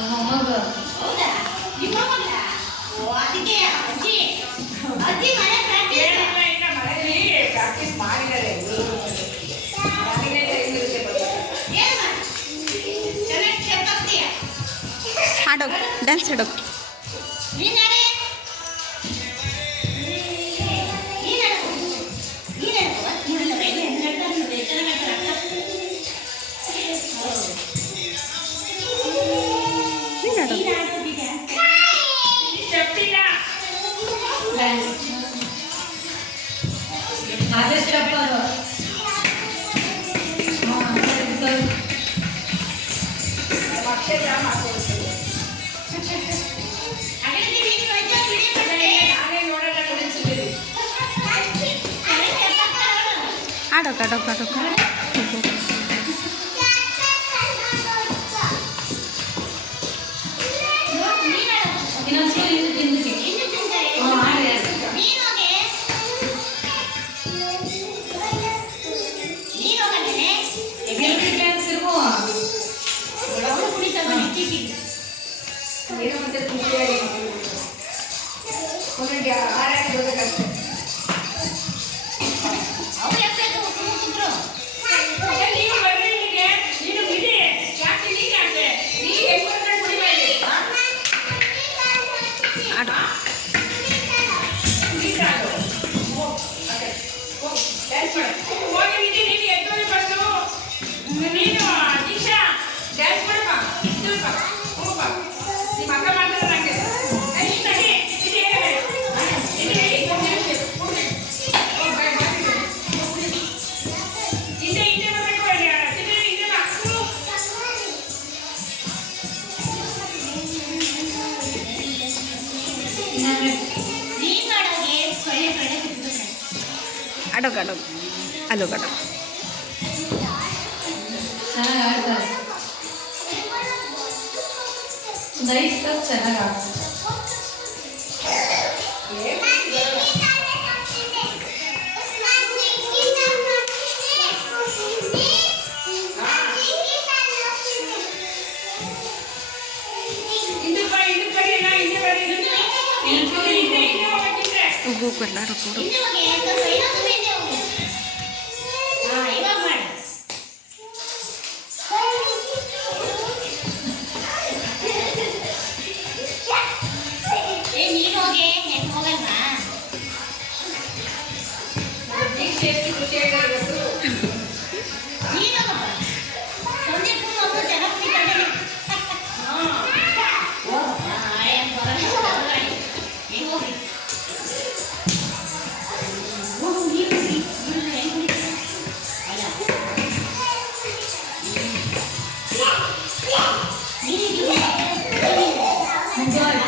ಮಗ ಹೌದಾ ನಿಮ್ಮ ಮಗ ಅದಕ್ಕೆ ಅಜ್ಜಿ ಅಜ್ಜಿ ಮನೆ ಪ್ರಾಕ್ಟೀಸ್ ಮನೆಯಲ್ಲಿ ಪ್ರಾಕ್ಟೀಸ್ ಮಾಡಿದ್ದಾರೆ ನನಗೆ ಟೈಮ್ ಇರುತ್ತೆ ಏನು ಚೆನ್ನಾಗಿ ಸ್ಟೆಪ್ ಹಾಕ್ತೀಯ ಹಾಡೋಕು ಡ್ಯಾನ್ಸ್ ಹಾಡೋಕು ನೀನಾರೆ ಅದೇ ಸ್ಟೆಪ್ ಅದು ಆಡೋಕೆ ಆಡೋಕೆ ಆಡೋಕೆ ಏನೋ ಮತ್ತೆ ಖುಷಿಯಾಗಿ ಕೊನೆಗೆ ಆರಾಗಿ ಬರಬೇಕಷ್ಟೇ ನೀವು ಬರ್ರಿ ಇಲ್ಲಿಗೆ ನೀನು ಬಿಡಿ ಯಾಕೆ ನೀನು ಯಾಕೆ ನೀನು ಹೆಂಗ್ ಬರ್ಕೊಂಡು ಕುಡಿಬೇಡಿ ಆಡು ಡ್ಯಾನ್ಸ್ ಮಾಡು ಹೋಗಿ ನಿಧಿ ನೀನು ಎದ್ದೋಗಿ ಬಂದು ನೀನು ದೀಕ್ಷಾ ಡ್ಯಾನ್ಸ್ ಮಾಡಪ್ಪ ಇದ್ದಪ್ಪ ಹೋಗಪ್ಪ ನಿಮ್ಮ ಅಕ್ಕ ಮಾಡ್ತಾರೆ ನನಗೆ ಆಡೋಕೆ ಆಡೋಕೆ ಅಲ್ಲೋಕೆ ಆಡೋಕೆ ಚೆನ್ನಾಗಿ ಆಡ್ತಾರೆ ನೈಸ್ ಕಪ್ ಚೆನ್ನಾಗಿ ಆಡ್ತಾರೆ ಹೋಗಲ್ಲ ಆಡೋಕೆ ಇವಾಗ ಮಾಡಿ ನೀನು ಹೋಗಿ ಹೆಂಗೆ ಹೋಗಲ್ವಾ ನೀನು ಸಂಜೆ ಫುಲ್ ಒಂದು ಜನ ಕುಡಿತಾರೆ Enjoy.